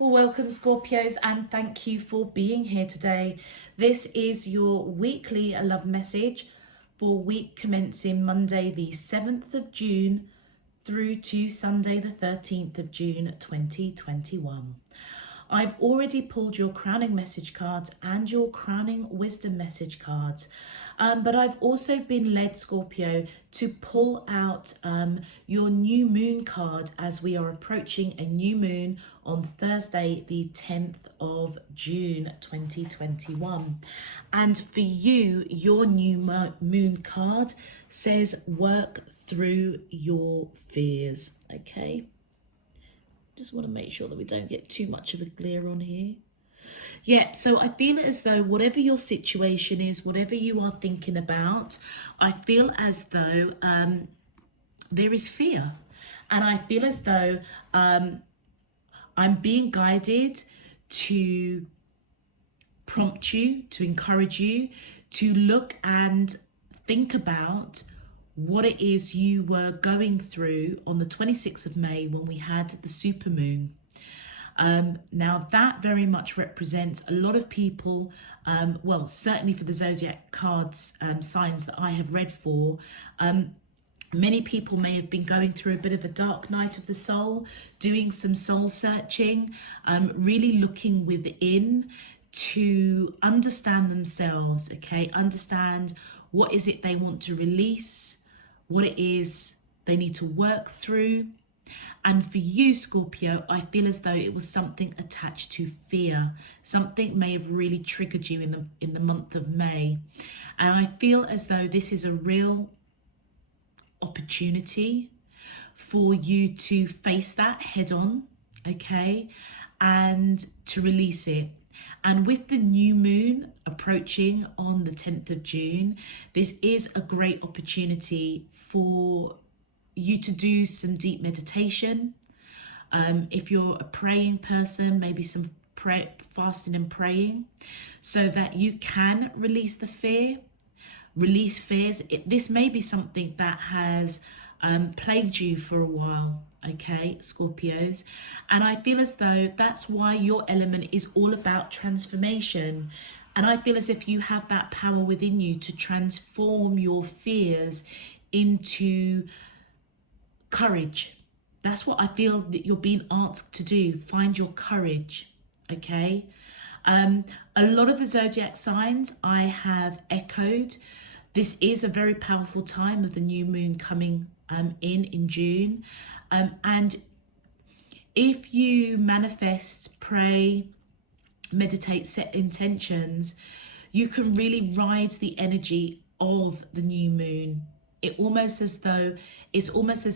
Well, welcome Scorpios, and thank you for being here today. This is your weekly love message for week commencing Monday the 7th of June through to Sunday the 13th of June 2021. I've already pulled your crowning message cards and your crowning wisdom message cards. But I've also been led, Scorpio, to pull out your new moon card as we are approaching a new moon on Thursday, the 10th of June 2021. And for you, your new moon card says work through your fears, okay? Just want to make sure that we don't get too much of a glare on here. Yeah, so I feel as though whatever your situation is, whatever you are thinking about, I feel as though there is fear. And I feel as though I'm being guided to prompt you, to encourage you, to look and think about what it is you were going through on the 26th of May when we had the supermoon. Now that very much represents a lot of people, well, certainly for the zodiac cards, signs that I have read for, many people may have been going through a bit of a dark night of the soul, doing some soul searching, really looking within to understand themselves, okay? Understand what is it they want to release, what it is they need to work through. And for you, Scorpio, I feel as though it was something attached to fear. Something may have really triggered you in the month of May. And I feel as though this is a real opportunity for you to face that head on, okay? And to release it. And with the new moon approaching on the 10th of June, this is a great opportunity for you to do some deep meditation. If you're a praying person, maybe some fasting and praying, so that you can release the fear, release fears. This may be something that has plagued you for a while, okay, Scorpios? And I feel as though that's why your element is all about transformation. And I feel as if you have that power within you to transform your fears into courage. That's what I feel that you're being asked to do. Find your courage, okay? A lot of the zodiac signs I have echoed. This is a very powerful time of the new moon coming in June. And if you manifest, pray, meditate, set intentions, you can really ride the energy of the new moon. It's almost as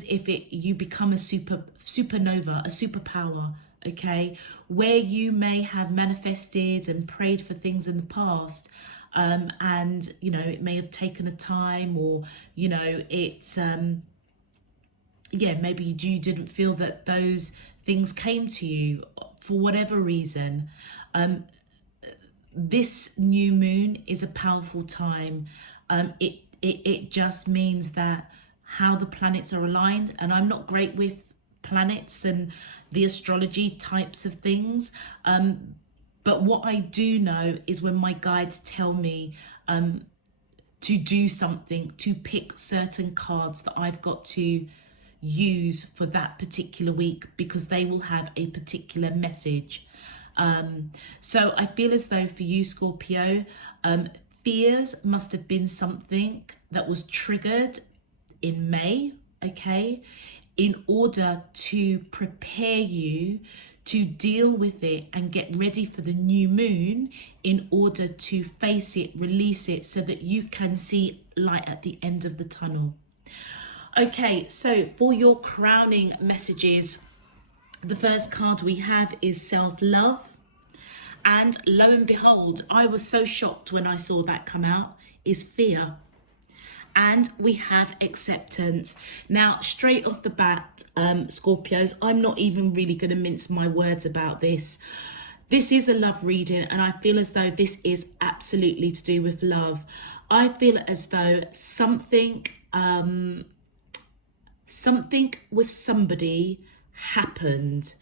if you become a supernova, a superpower, okay, where you may have manifested and prayed for things in the past, and you know, it may have taken a time, or you know, it's yeah, maybe you didn't feel that those things came to you for whatever reason. This new moon is a powerful time. It just means that how the planets are aligned, and I'm not great with planets and the astrology types of things, but what I do know is when my guides tell me to do something, to pick certain cards that I've got to use for that particular week, because they will have a particular message. So I feel as though for you, Scorpio, fears must have been something that was triggered in May, okay, in order to prepare you to deal with it and get ready for the new moon, in order to face it, release it, so that you can see light at the end of the tunnel. Okay, so for your crowning messages, the first card we have is self-love. And lo and behold, I was so shocked when I saw that come out, is fear. And we have acceptance. Now, straight off the bat, Scorpios, I'm not even really going to mince my words about this. This is a love reading, and I feel as though this is absolutely to do with love. I feel as though something with somebody happened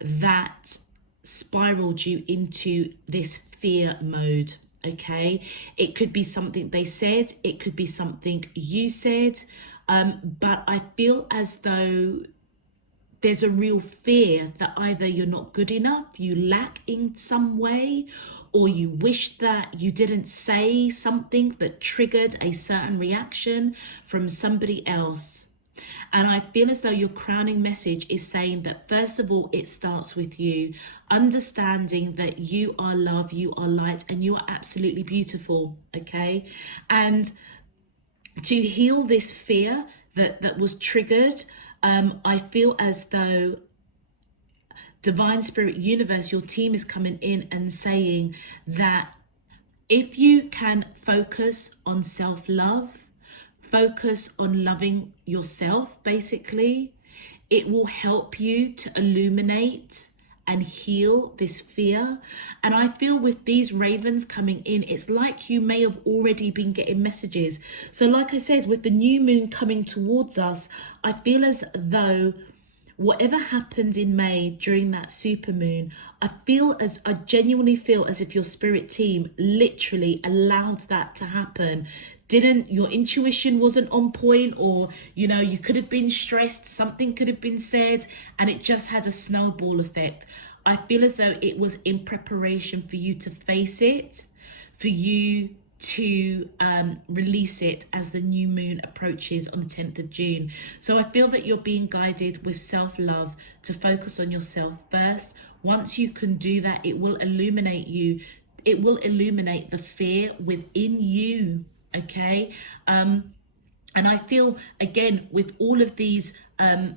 that spiraled you into this fear mode. Okay, it could be something they said, it could be something you said, but I feel as though there's a real fear that either you're not good enough, you lack in some way, or you wish that you didn't say something that triggered a certain reaction from somebody else. And I feel as though your crowning message is saying that, first of all, it starts with you, understanding that you are love, you are light, and you are absolutely beautiful, okay? And to heal this fear that was triggered, I feel as though Divine Spirit Universe, your team is coming in and saying that if you can focus on self-love, focus on loving yourself, basically, it will help you to illuminate and heal this fear. And I feel with these ravens coming in, it's like you may have already been getting messages. So like I said, with the new moon coming towards us, I feel as though whatever happened in May during that super moon, I genuinely feel as if your spirit team literally allowed that to happen. Your intuition wasn't on point, or you could have been stressed, something could have been said, and it just had a snowball effect. I feel as though it was in preparation for you to face it, for you to release it as the new moon approaches on the 10th of June. So I feel that you're being guided with self-love to focus on yourself first. Once you can do that, it will illuminate you. It will illuminate the fear within you, okay? And I feel, again, with all of these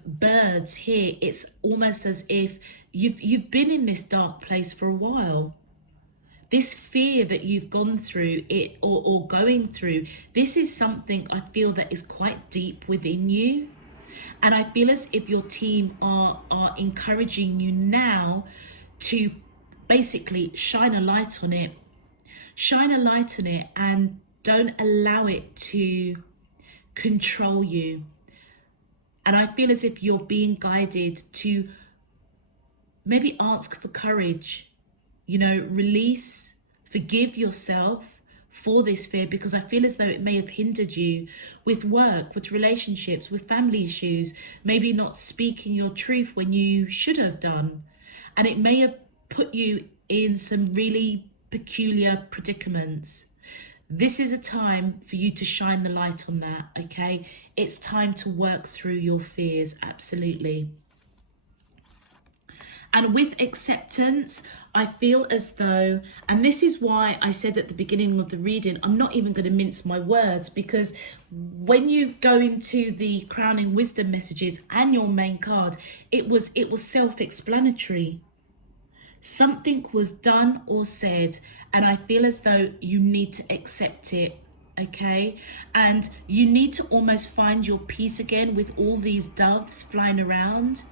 birds here, it's almost as if you've been in this dark place for a while. This fear that you've gone through it or going through, this is something I feel that is quite deep within you. And I feel as if your team are encouraging you now to basically shine a light on it. Shine a light on it and don't allow it to control you. And I feel as if you're being guided to maybe ask for courage. Release, forgive yourself for this fear, because I feel as though it may have hindered you with work, with relationships, with family issues, maybe not speaking your truth when you should have done. And it may have put you in some really peculiar predicaments. This is a time for you to shine the light on that, okay? It's time to work through your fears, absolutely. And with acceptance, I feel as though, and this is why I said at the beginning of the reading, I'm not even going to mince my words, because when you go into the crowning wisdom messages and your main card, it was self-explanatory. Something was done or said, and I feel as though you need to accept it, okay? And you need to almost find your peace again with all these doves flying around.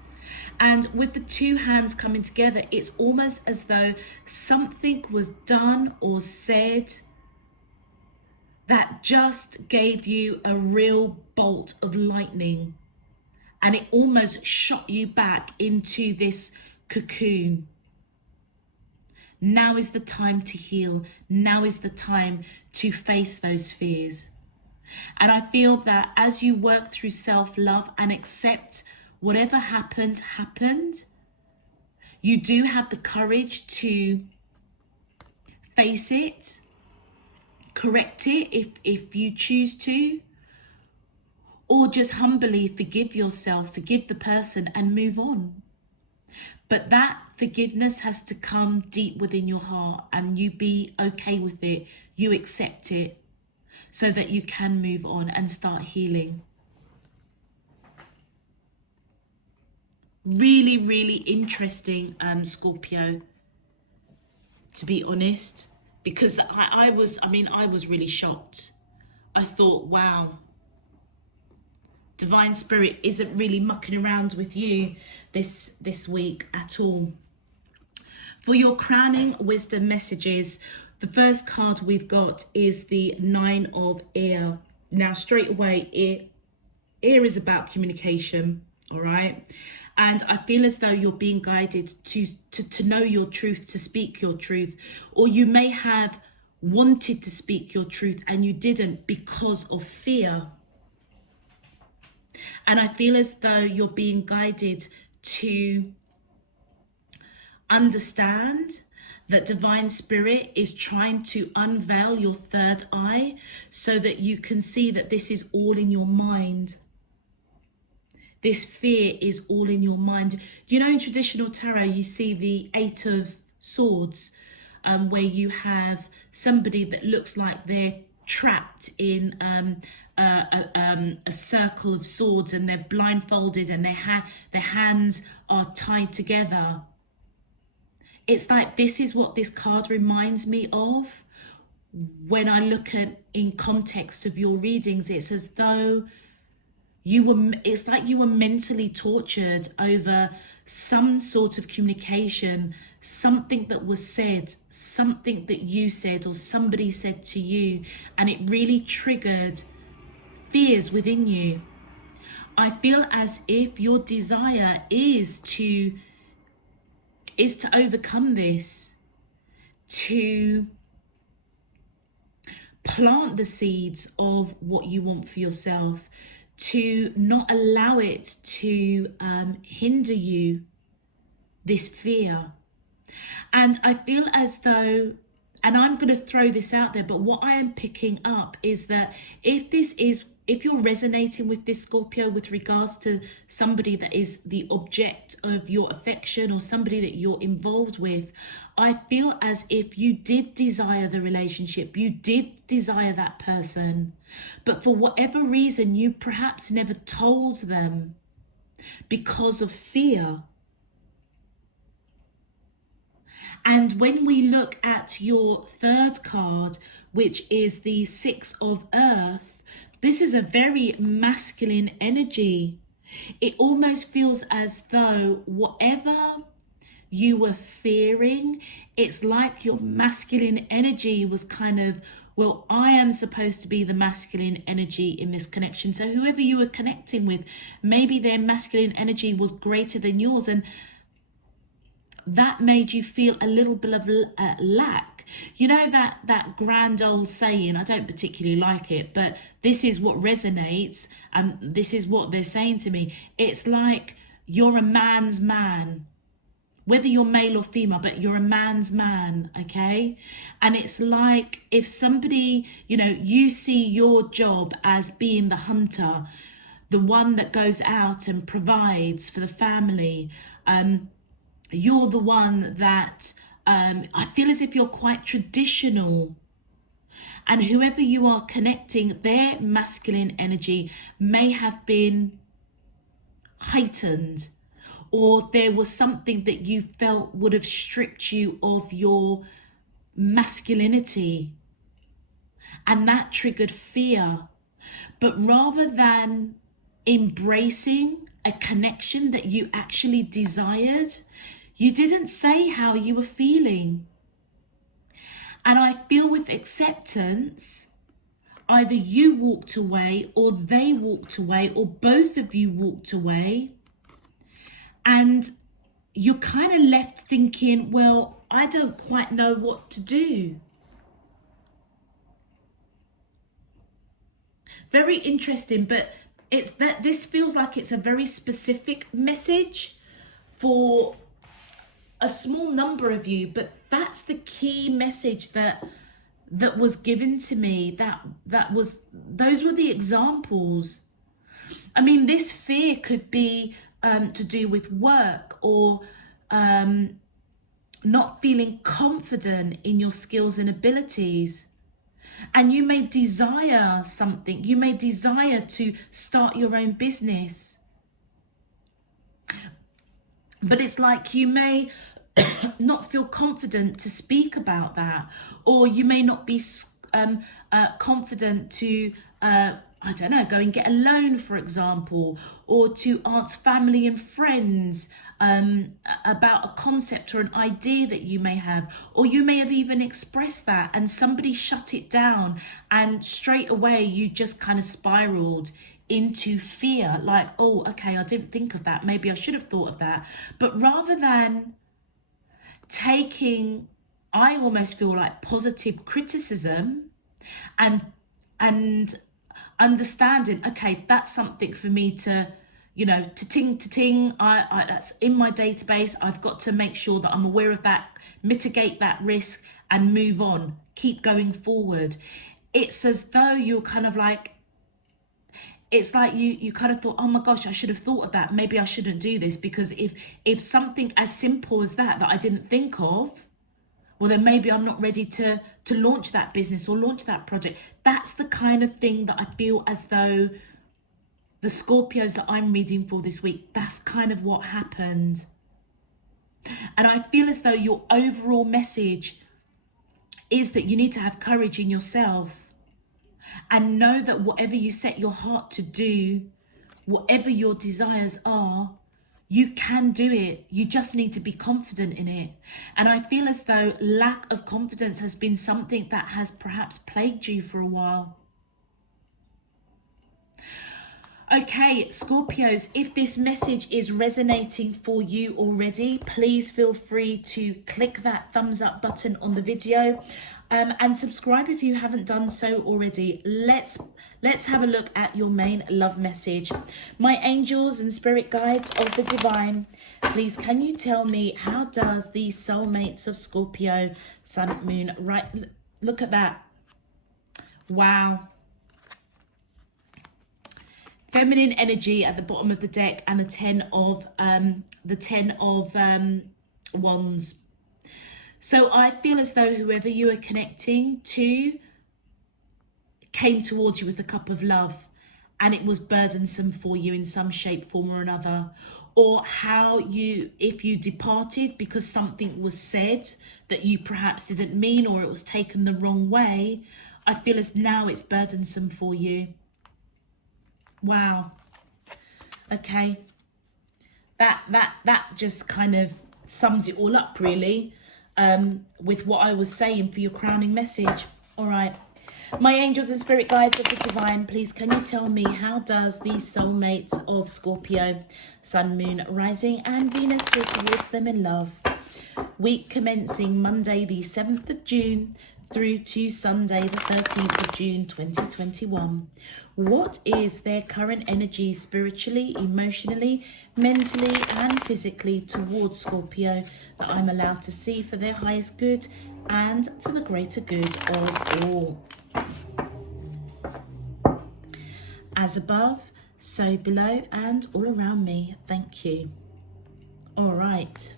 And with the two hands coming together, it's almost as though something was done or said that just gave you a real bolt of lightning. And it almost shot you back into this cocoon. Now is the time to heal. Now is the time to face those fears. And I feel that as you work through self-love and accept whatever happened, you do have the courage to face it, correct it if you choose to, or just humbly forgive yourself, forgive the person and move on. But that forgiveness has to come deep within your heart, and you be okay with it, you accept it, so that you can move on and start healing. Really, really interesting, Scorpio, to be honest, because I was really shocked. I thought, wow, Divine Spirit isn't really mucking around with you this week at all. For your crowning wisdom messages, the first card we've got is the Nine of Ear. Now, straight away, ear is about communication. all right? And I feel as though you're being guided to know your truth, to speak your truth, or you may have wanted to speak your truth and you didn't because of fear. And I feel as though you're being guided to understand that divine spirit is trying to unveil your third eye so that you can see that this is all in your mind. This fear is all in your mind. You know, in traditional tarot, you see the 8 of Swords, where you have somebody that looks like they're trapped in a circle of swords, and they're blindfolded, and their hands are tied together. It's like this is what this card reminds me of when I look at in context of your readings. It's as though it's like you were mentally tortured over some sort of communication, something that was said, something that you said or somebody said to you, and it really triggered fears within you. I feel as if your desire is to overcome this, to plant the seeds of what you want for yourself, to not allow it to hinder you, this fear. And I feel as though, and I'm going to throw this out there, but what I am picking up is that if you're resonating with this, Scorpio, with regards to somebody that is the object of your affection or somebody that you're involved with, I feel as if you did desire the relationship, you did desire that person, but for whatever reason, you perhaps never told them because of fear. And when we look at your third card, which is the 6 of Earth, this is a very masculine energy. It almost feels as though whatever you were fearing, it's like your masculine energy was kind of, well, I am supposed to be the masculine energy in this connection. So whoever you were connecting with, maybe their masculine energy was greater than yours, and that made you feel a little bit of lack. You know that grand old saying, I don't particularly like it, but this is what resonates, and this is what they're saying to me. It's like you're a man's man, whether you're male or female, but you're a man's man, okay? And it's like if somebody, you see your job as being the hunter, the one that goes out and provides for the family. You're the one that I feel as if you're quite traditional, and whoever you are connecting, their masculine energy may have been heightened, or there was something that you felt would have stripped you of your masculinity, and that triggered fear. But rather than embracing a connection that you actually desired, you didn't say how you were feeling. And I feel with acceptance, either you walked away or they walked away or both of you walked away, and you're kind of left thinking, well, I don't quite know what to do. Very interesting, but it's that this feels like it's a very specific message for a small number of you, but that's the key message that was given to me. Those were the examples. I mean, this fear could be to do with work, or not feeling confident in your skills and abilities. And you may desire something. You may desire to start your own business. But it's like you may not feel confident to speak about that. Or you may not be confident to, I don't know, go and get a loan, for example, or to ask family and friends about a concept or an idea that you may have. Or you may have even expressed that and somebody shut it down, and straight away you just kind of spiraled into fear, like, oh, okay, I didn't think of that, maybe I should have thought of that. But rather than taking, I almost feel like, positive criticism and understanding, okay, that's something for me to, you know, to ting, I that's in my database. I've got to make sure that I'm aware of that, mitigate that risk, and move on, keep going forward. It's as though you're kind of like, it's like you kind of thought, oh my gosh, I should have thought of that, maybe I shouldn't do this, because if something as simple as that I didn't think of, well, then maybe I'm not ready to launch that business or launch that project. That's the kind of thing that I feel as though the Scorpios that I'm reading for this week, that's kind of what happened. And I feel as though your overall message is that you need to have courage in yourself and know that whatever you set your heart to do, whatever your desires are, you can do it. You just need to be confident in it. And I feel as though lack of confidence has been something that has perhaps plagued you for a while. Okay, Scorpios, if this message is resonating for you already, please feel free to click that thumbs up button on the video, and subscribe if you haven't done so already. Let's have a look at your main love message. My angels and spirit guides of the divine, please can you tell me, how does the soulmates of Scorpio, Sun, Moon, right? Look at that. Wow. Feminine energy at the bottom of the deck, and the ten of wands. So I feel as though whoever you are connecting to came towards you with a cup of love, and it was burdensome for you in some shape, form or another. Or if you departed because something was said that you perhaps didn't mean, or it was taken the wrong way, I feel as now it's burdensome for you. Wow. Okay. That just kind of sums it all up, really, with what I was saying for your crowning message. All right. My angels and spirit guides of the divine, please can you tell me, how does the soulmates of Scorpio, Sun, Moon, Rising and Venus feel towards them in love? Week commencing Monday the 7th of June through to Sunday the 13th of June 2021. What is their current energy spiritually, emotionally, mentally and physically towards Scorpio that I'm allowed to see for their highest good and for the greater good of all? As above, so below and all around me. Thank you. All right.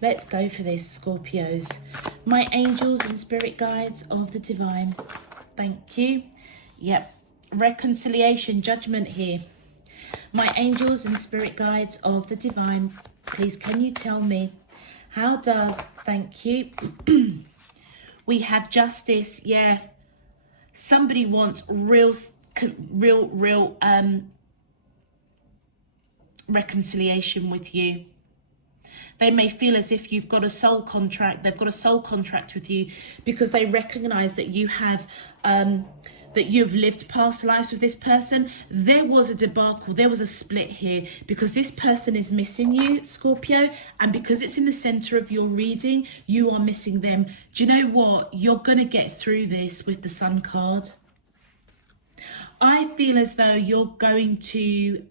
Let's go for this, Scorpios. My angels and spirit guides of the divine. Thank you. Yep. Reconciliation, judgment here. My angels and spirit guides of the divine, please can you tell me, how does, thank you. We have justice. Yeah. Somebody wants real reconciliation with you. They may feel as if you've got a soul contract. They've got a soul contract with you because they recognize that you have, that you've lived past lives with this person. There was a debacle. There was a split here because this person is missing you, Scorpio. And because it's in the center of your reading, you are missing them. Do you know what? You're going to get through this with the Sun card. I feel as though you're going to,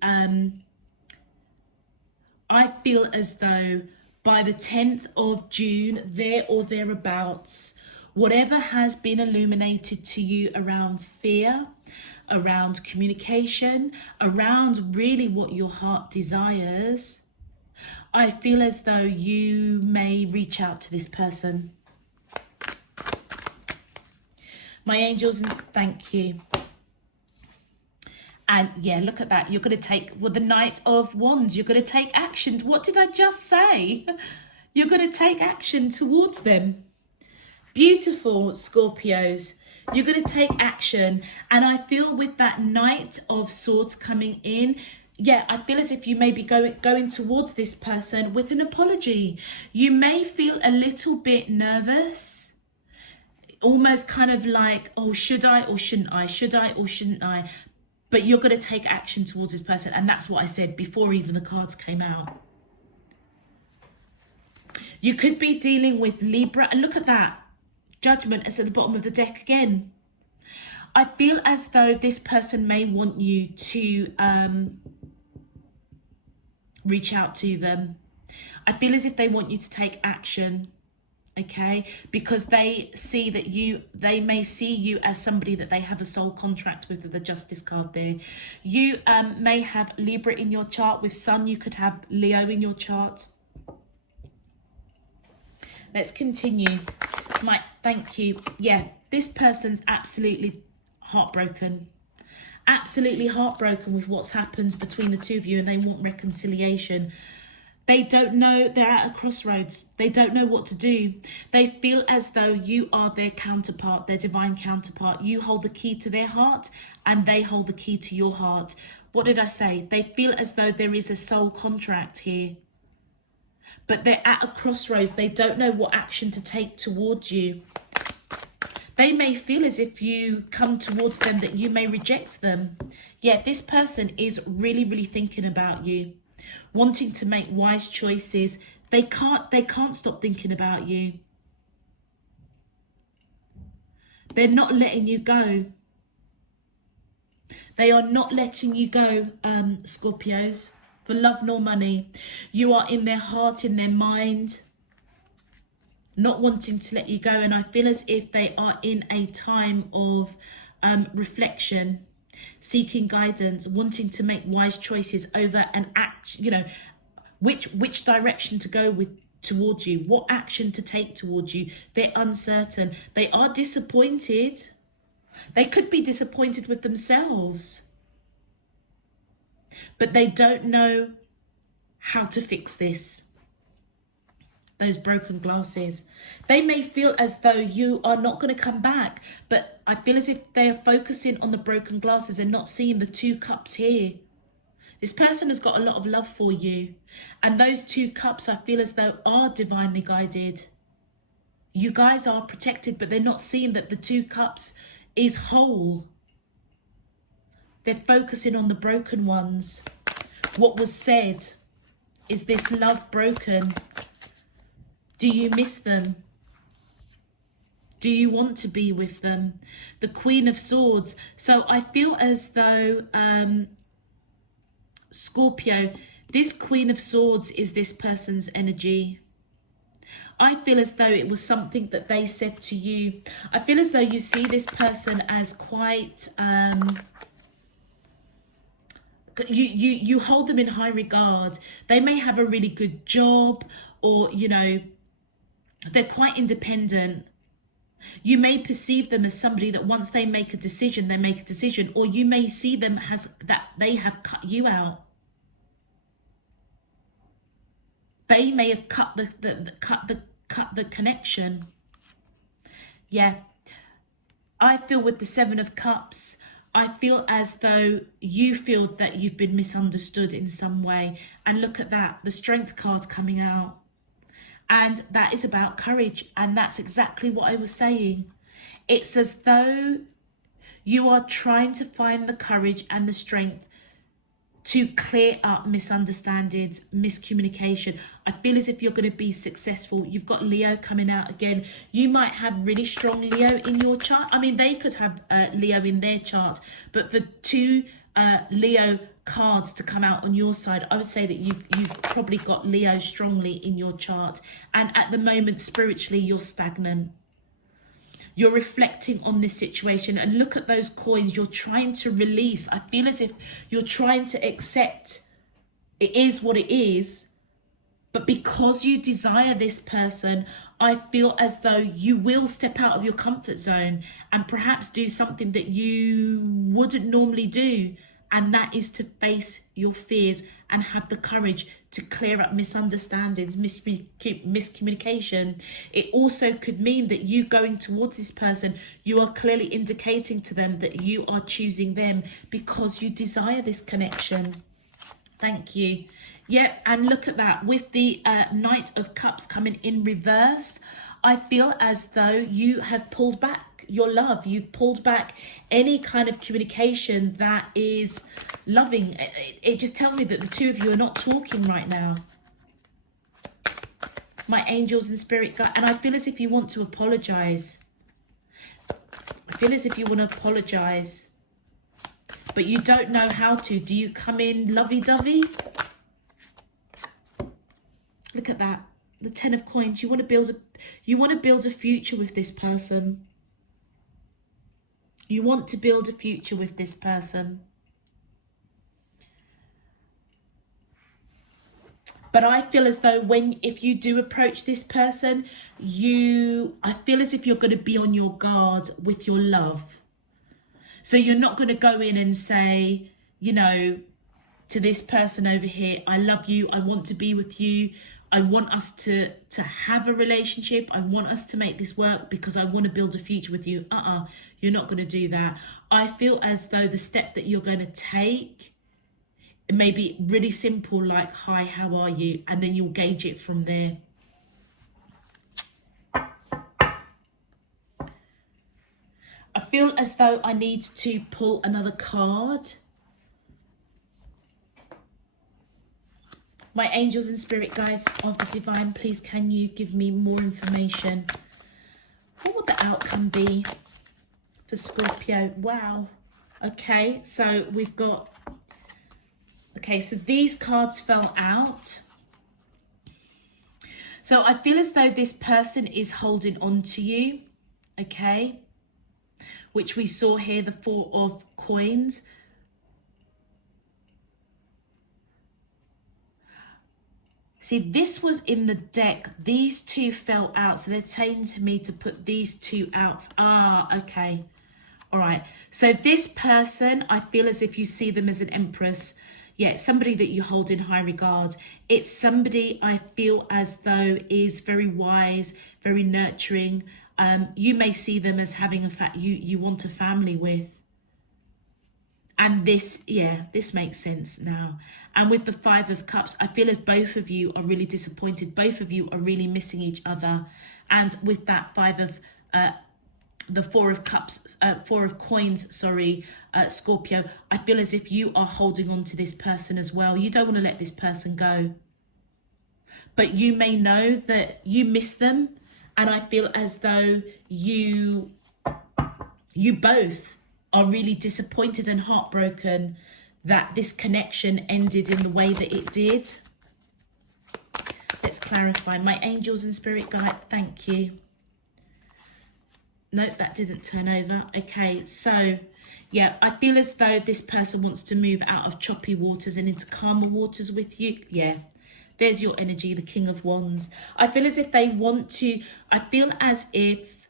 I feel as though by the 10th of June, there or thereabouts, whatever has been illuminated to you around fear, around communication, around really what your heart desires, I feel as though you may reach out to this person. My angels, thank you. And yeah, look at that. You're going to take, with the Knight of Wands, you're going to take action. What did I just say? You're going to take action towards them. Beautiful, Scorpios. You're going to take action. And I feel with that Knight of Swords coming in, yeah, I feel as if you may be going towards this person with an apology. You may feel a little bit nervous. Almost kind of like, oh, should I or shouldn't I? Should I or shouldn't I? but you're going to take action towards this person. And that's what I said before even the cards came out. You could be dealing with Libra. And look at that. Judgment is at the bottom of the deck again. I feel as though this person may want you to reach out to them. I feel as if they want you to take action. Okay, because they see that they may see you as somebody that they have a soul contract with the Justice card there. You may have Libra in your chart. With Sun, you could have Leo in your chart. Let's continue. Thank you. Yeah, this person's absolutely heartbroken. Absolutely heartbroken with what's happened between the two of you, and they want reconciliation. They don't know, they're at a crossroads. They don't know what to do. They feel as though you are their counterpart, their divine counterpart. You hold the key to their heart and they hold the key to your heart. What did I say? They feel as though there is a soul contract here. But they're at a crossroads. They don't know what action to take towards you. They may feel as if you come towards them that you may reject them. Yeah, this person is really, really thinking about you, wanting to make wise choices. They can't stop thinking about you. They're not letting you go. They are not letting you go, Scorpios, for love nor money. You are in their heart, in their mind, not wanting to let you go. And I feel as if they are in a time of reflection, seeking guidance, wanting to make wise choices over an act, you know, which direction to go with towards you, what action to take towards you. They're uncertain. They are disappointed. They could be disappointed with themselves, but they don't know how to fix this. Those broken glasses. They may feel as though you are not going to come back, but I feel as if they are focusing on the broken glasses and not seeing the 2 cups here. This person has got a lot of love for you, and those 2 cups I feel as though are divinely guided. You guys are protected, but they're not seeing that the 2 cups is whole. They're focusing on the broken ones. What was said, is this love broken? Do you miss them? Do you want to be with them? The Queen of Swords. So I feel as though, Scorpio, this Queen of Swords is this person's energy. I feel as though it was something that they said to you. I feel as though you see this person as quite... You hold them in high regard. They may have a really good job, or, you know, they're quite independent. You may perceive them as somebody that once they make a decision, they make a decision, or you may see them as that they have cut you out. They may have cut the connection. Yeah. I feel with the 7 of Cups, I feel as though you feel that you've been misunderstood in some way. And look at that, the Strength card coming out. And that is about courage. And that's exactly what I was saying. It's as though you are trying to find the courage and the strength to clear up misunderstandings, miscommunication. I feel as if you're going to be successful. You've got Leo coming out again. You might have really strong Leo in your chart. I mean, they could have Leo in their chart, but for 2 Leo cards to come out on your side, I would say that you've probably got Leo strongly in your chart. And at the moment, spiritually, you're stagnant. You're reflecting on this situation, and look at those coins. You're trying to release. I feel as if you're trying to accept it is what it is. But because you desire this person, I feel as though you will step out of your comfort zone and perhaps do something that you wouldn't normally do. And that is to face your fears and have the courage to clear up misunderstandings, miscommunication. It also could mean that you going towards this person, you are clearly indicating to them that you are choosing them because you desire this connection. Thank you. Yeah, and look at that. With the Knight of Cups coming in reverse, I feel as though you have pulled back. your love. You've pulled back any kind of communication that is loving. It just tells me that the two of you are not talking right now. My angels and spirit guide. And I feel as if you want to apologize. I feel as if you want to apologize, but you don't know how to. Do you come in lovey-dovey? Look at that. The 10 of coins. You want to build a future with this person. You want to build a future with this person. But I feel as though if you do approach this person, I feel as if you're going to be on your guard with your love. So you're not going to go in and say, you know, to this person over here, I love you, I want to be with you, I want us to have a relationship, I want us to make this work because I want to build a future with you. You're not going to do that. I feel as though the step that you're going to take, it may be really simple, like, hi, how are you? And then you'll gauge it from there. I feel as though I need to pull another card. My angels and spirit guides of the divine, please can you give me more information? What would the outcome be for Scorpio? Wow. Okay, so we've got... Okay, so these cards fell out. So I feel as though this person is holding on to you, okay? Which we saw here, the 4 of coins. See, this was in the deck. These two fell out. So they're saying to me to put these two out. Okay. All right. So this person, I feel as if you see them as an empress. Yeah, somebody that you hold in high regard. It's somebody I feel as though is very wise, very nurturing. You may see them as having you want a family with. And this makes sense now. And with the 5 of Cups, I feel as both of you are really disappointed. Both of you are really missing each other. And with that 5 of the 4 of Cups, 4 of Coins, sorry, Scorpio, I feel as if you are holding on to this person as well. You don't want to let this person go. But you may know that you miss them. And I feel as though you both are really disappointed and heartbroken that this connection ended in the way that it did. Let's clarify. My angels and spirit guide, thank you. No, that didn't turn over. Okay, so yeah, I feel as though this person wants to move out of choppy waters and into calmer waters with you. Yeah, there's your energy, the King of Wands. I feel as if they want to, I feel as if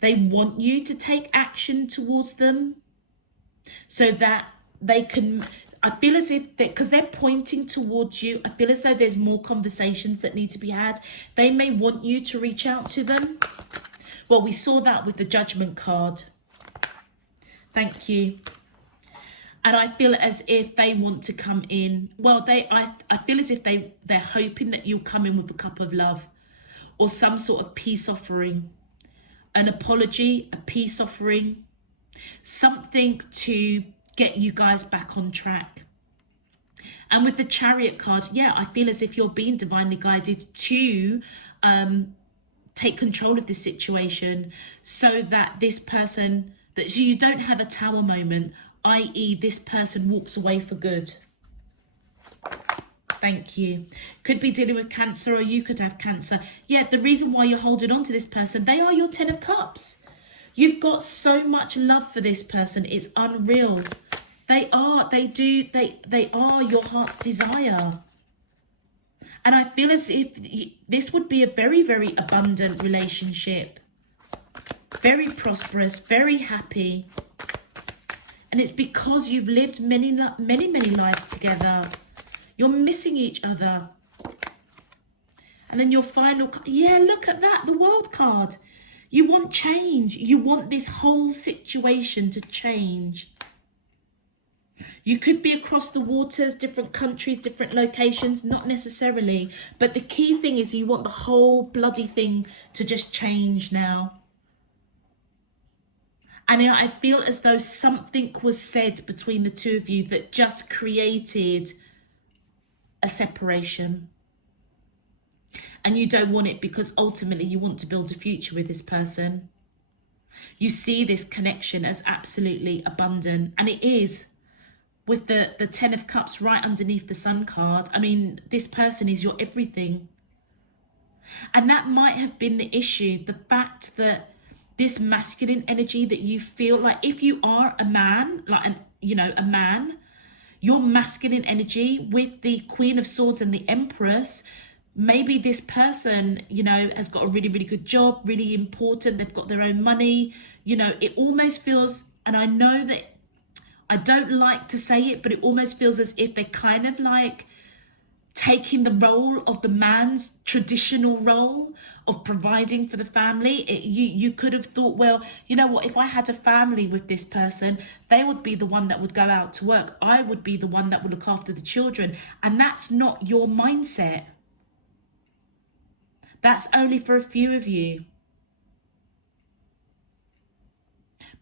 they want you to take action towards them so that they can, I feel as if, because they're pointing towards you, I feel as though there's more conversations that need to be had. They may want you to reach out to them. Well, we saw that with the Judgment card. Thank you. And I feel as if they want to come in. Well, I feel as if they're hoping that you'll come in with a cup of love or some sort of peace offering. An apology, a peace offering. Something to get you guys back on track. And with the Chariot card, yeah, I feel as if you're being divinely guided to take control of this situation so that this person, that you don't have a tower moment, i.e. this person walks away for good. Thank you. Could be dealing with cancer, or you could have cancer. Yeah, the reason why you're holding on to this person, they are your 10 of Cups. You've got so much love for this person. It's unreal. They are your heart's desire. And I feel as if this would be a very, very abundant relationship. Very prosperous, very happy. And it's because you've lived many, many, many lives together. You're missing each other. And then your final, yeah, look at that, the World card. You want change. You want this whole situation to change. You could be across the waters, different countries, different locations, not necessarily. But the key thing is you want the whole bloody thing to just change now. And I feel as though something was said between the two of you that just created a separation. And you don't want it because ultimately you want to build a future with this person. You see this connection as absolutely abundant, and it is. With the 10 of Cups right underneath the Sun card, I mean, this person is your everything. And that might have been the issue, the fact that this masculine energy that you feel like, if you are a man, like a man, your masculine energy with the Queen of Swords and the Empress, maybe this person, has got a really, really good job, really important, they've got their own money, it almost feels, and I know that I don't like to say it, but it almost feels as if they're kind of like taking the role of the man's traditional role of providing for the family. You could have thought, well, you know what, if I had a family with this person, they would be the one that would go out to work. I would be the one that would look after the children. And that's not your mindset. That's only for a few of you.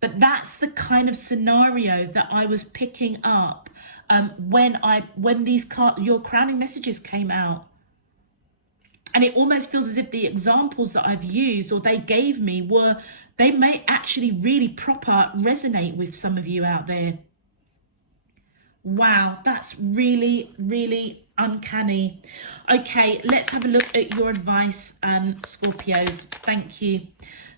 But that's the kind of scenario that I was picking up when your crowning messages came out. And it almost feels as if the examples that I've used or they gave me they may actually really proper resonate with some of you out there. Wow, that's really, really uncanny. Okay, let's have a look at your advice, Scorpios. Thank you.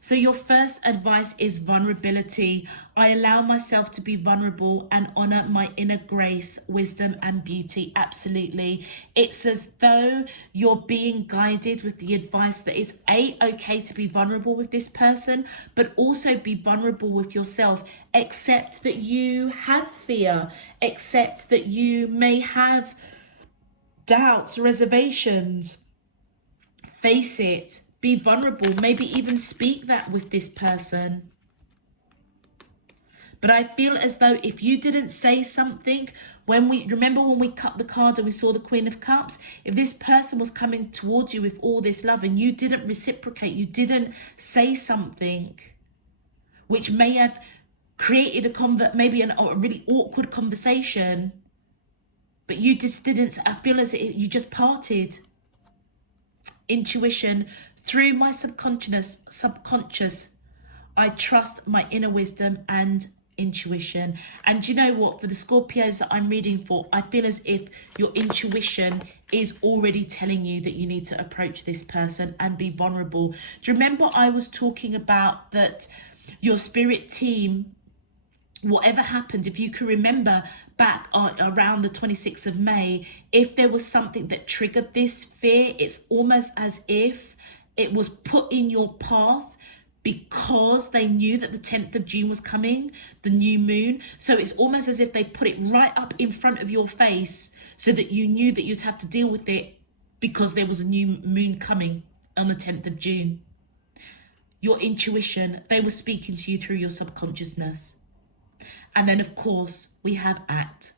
So your first advice is vulnerability. I allow myself to be vulnerable and honor my inner grace, wisdom, and beauty. Absolutely. It's as though you're being guided with the advice that it's okay to be vulnerable with this person, but also be vulnerable with yourself. Accept that you have fear. Accept that you may have doubts, reservations. Face it. Be vulnerable, maybe even speak that with this person. But I feel as though if you didn't say something, remember when we cut the card and we saw the Queen of Cups, if this person was coming towards you with all this love and you didn't reciprocate, you didn't say something, which may have created a really awkward conversation, but you just didn't, I feel as if you just parted. Intuition. Through my subconscious, I trust my inner wisdom and intuition. And you know what? For the Scorpios that I'm reading for, I feel as if your intuition is already telling you that you need to approach this person and be vulnerable. Do you remember I was talking about that your spirit team, whatever happened, if you can remember back around the 26th of May, if there was something that triggered this fear, it's almost as if it was put in your path because they knew that the 10th of June was coming, the new moon. So it's almost as if they put it right up in front of your face so that you knew that you'd have to deal with it because there was a new moon coming on the 10th of June. Your intuition, they were speaking to you through your subconsciousness. And then, of course, we have act.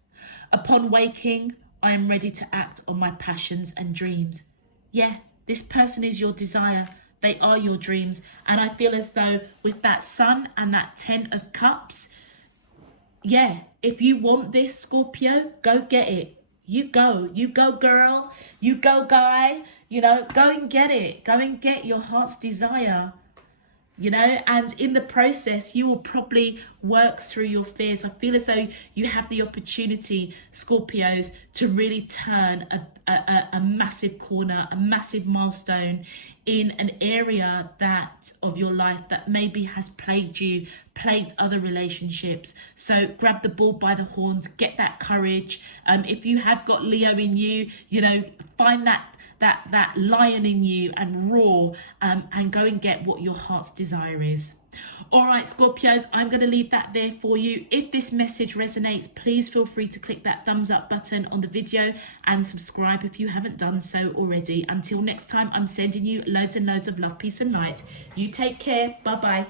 Upon waking, I am ready to act on my passions and dreams. Yeah, this person is your desire. They are your dreams. And I feel as though with that Sun and that 10 of Cups, yeah, if you want this, Scorpio, go get it. You go girl, you go guy, go and get it. Go and get your heart's desire. And in the process, you will probably work through your fears. I feel as though you have the opportunity, Scorpios, to really turn a massive corner, a massive milestone in an area of your life that maybe has plagued other relationships. So grab the bull by the horns, get that courage. If you have got Leo in you, find that lion in you and roar, and go and get what your heart's desire is. All right, Scorpios, I'm going to leave that there for you. If this message resonates, please feel free to click that thumbs up button on the video and subscribe if you haven't done so already. Until next time, I'm sending you loads and loads of love, peace and light. You take care. Bye-bye.